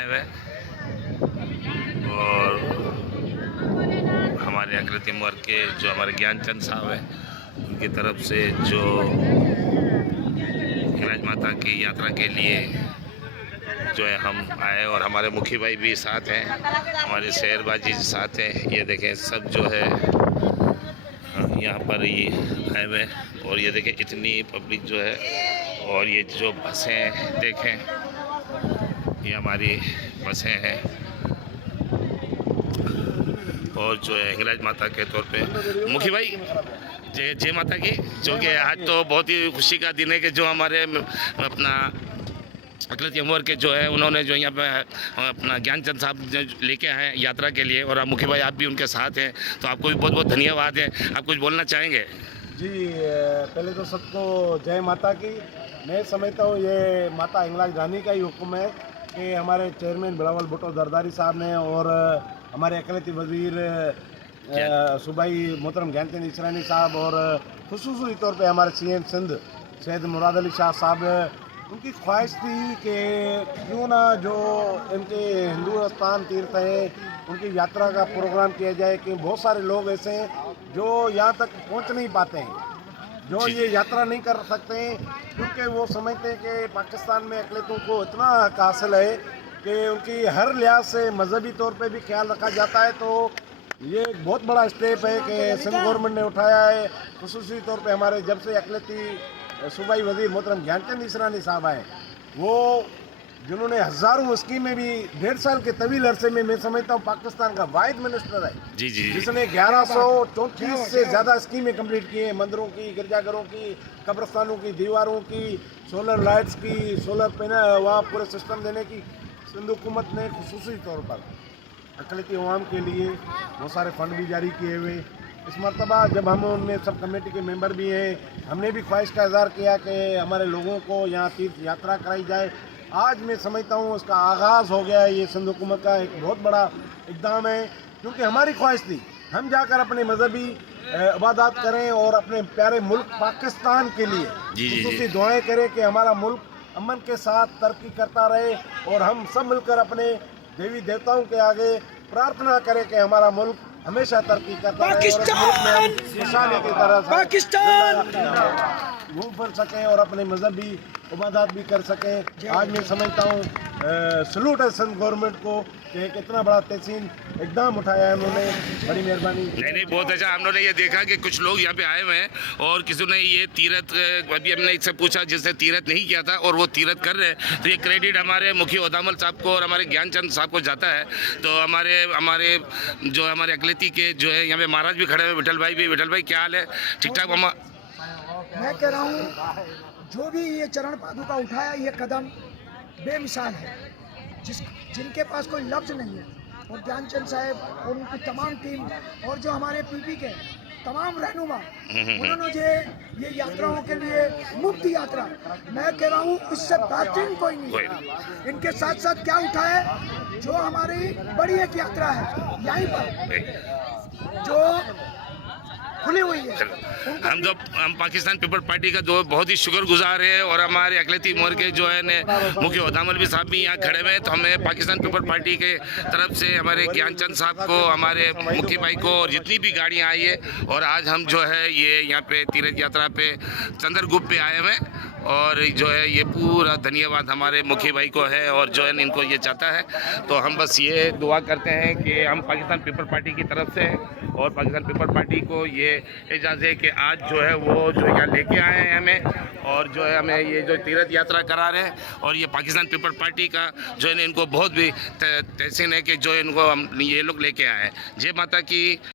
आए हुए और हमारे आकृति वर्ग के जो हमारे ज्ञानचंद साहब हैं उनकी तरफ से जो हिंगलाज माता की यात्रा के लिए जो है हम आए और हमारे मुखी भाई भी साथ हैं, हमारे शहरबाजी साथ हैं। ये देखें सब जो है यहाँ पर ये आए हुए और ये देखें इतनी पब्लिक जो है और ये जो बसें देखें ये हमारी बसें हैं और जो है हिंगलाज माता के तौर पे मुखी भाई जय माता की, जो कि आज तो बहुत ही खुशी का दिन है कि जो हमारे अपना आकृति वर्ग के जो है उन्होंने जो यहाँ पे अपना ज्ञानचंद साहब लेके आए हैं यात्रा के लिए और आप मुखी भाई आप भी उनके साथ हैं, तो आपको भी बहुत बहुत धन्यवाद है। आप कुछ बोलना चाहेंगे? जी, पहले तो सबको जय माता की। मैं समझता हूँ ये माता हिंगलाज रानी का ही हुक्म है कि हमारे चेयरमैन बिलावल भुट्टो जरदारी साहब ने और हमारे अकलती वजीर सूबाई मोहतरम ज्ञानचंद इसरानी साहब और खुसूसी तौर पे हमारे CM सिंध सैयद मुराद अली शाह साहब, उनकी ख्वाहिश थी कि क्यों ना जो इनके हिंदुस्तान तीर्थ हैं उनकी यात्रा का प्रोग्राम किया जाए कि बहुत सारे लोग ऐसे हैं जो यहाँ तक पहुँच नहीं पाते हैं, जो ये यात्रा नहीं कर सकते हैं क्योंकि वो समझते हैं कि पाकिस्तान में अकलियतों को इतना हक हासिल है कि उनकी हर लिहाज से मजहबी तौर पे भी ख्याल रखा जाता है। तो ये एक बहुत बड़ा स्टेप है कि सिंध गवर्नमेंट ने उठाया है। खुसूसी तौर पे हमारे जब से अकलियती सूबाई वजीर मोहतरम ज्ञानचंद इसरानी साहब आए, वो जिन्होंने हज़ारों स्कीमें भी 1.5 साल के तवील अरसे में, मैं समझता हूँ पाकिस्तान का वाहिद मिनिस्टर है जिसने 1134 से ज़्यादा स्कीमें कंप्लीट की हैं, मंदिरों की, गिरजाघरों की, कब्रस्तानों की, दीवारों की, सोलर लाइट्स की, सोलर पैनल वहाँ पूरे सिस्टम देने की सिंध हुकूमत ने खुसूसी तौर पर अकलियती अवाम के लिए बहुत सारे फंड भी जारी किए हुए। इस मरतबा जब हम उनमें सब कमेटी के मेंबर भी हैं, हमने भी ख्वाहिश का इज़हार किया कि हमारे लोगों को यहाँ तीर्थ यात्रा कराई जाए। आज मैं समझता हूँ उसका आगाज़ हो गया है। ये सिंध हुकूमत का एक बहुत बड़ा इक़दाम है क्योंकि हमारी ख्वाहिश थी हम जाकर अपने मजहबी इबादत करें और अपने प्यारे मुल्क पाकिस्तान के लिए खुसूसी दुआएं करें कि हमारा मुल्क अमन के साथ तरक्की करता रहे और हम सब मिलकर अपने देवी देवताओं के आगे प्रार्थना करें कि हमारा मुल्क हमेशा तरक्की करता रहे और इस मुल्क में हम खुशहाली की तरह घूम फिर सकें और अपने मजहबी इबादत भी कर सकें। आज मैं समझता हूँ सलूट है सिंध गवर्नमेंट को कि कितना बड़ा तहसीन इकदाम उठाया है उन्होंने, बड़ी मेहरबानी। नहीं बहुत अच्छा। हम लोगों ने ये देखा कि कुछ लोग यहाँ पे आए हुए हैं और किसी ने ये तीरथ, अभी हमने इससे पूछा जिसने तीरथ नहीं किया था और वो तीरथ कर रहे हैं, तो ये क्रेडिट हमारे मुखी ओदामल साहब को और हमारे ज्ञानचंद साहब को जाता है। तो हमारे जो हमारे अकलियती के जो है यहाँ पे महाराज भी खड़े हुए, विठल भाई भी। विठल भाई क्या हाल है? ठीक ठाक? मैं कह रहा हूँ जो भी ये चरण पादुका उठाया ये कदम बेमिसाल है, जिनके पास कोई लफ्ज़ नहीं है। और ज्ञानचंद साहब और उनकी तमाम टीम और जो हमारे PP के तमाम रहनुमा, उन्होंने जो ये यात्राओं के लिए मुफ्त यात्रा, मैं कह रहा हूँ इससे बेहतरीन कोई नहीं है। इनके साथ साथ क्या उठाए, जो हमारी बड़ी एक यात्रा है यहीं पर जो खुली हुई है, हम पाकिस्तान पीपल पार्टी का जो बहुत ही शुक्रगुजार है और हमारे अकलियती मोर्चे के जो है ने मुखी ओदामल भी साहब भी यहाँ खड़े हुए हैं। तो हमें पाकिस्तान पीपल पार्टी के तरफ से हमारे ज्ञानचंद साहब को, हमारे मुखी भाई को और जितनी भी गाड़ियाँ आई है, और आज हम जो है ये यहाँ पे तीर्थ यात्रा पे चंद्रगुप्त पे आए हुए हैं और जो है ये पूरा धन्यवाद हमारे मुखी भाई को है और जो है इनको ये चाहता है। तो हम बस ये दुआ करते हैं कि हम पाकिस्तान पीपल पार्टी की तरफ से और पाकिस्तान पीपल पार्टी को ये एजाज़ है कि आज जो है वो जो यहाँ लेके आए हैं हमें और जो है हमें ये जो तीर्थ यात्रा करा रहे हैं। और ये पाकिस्तान पीपल पार्टी का जो है इनको बहुत भी तहसीन है कि जो इनको हम ये लोग लेके आए हैं। जय माता की।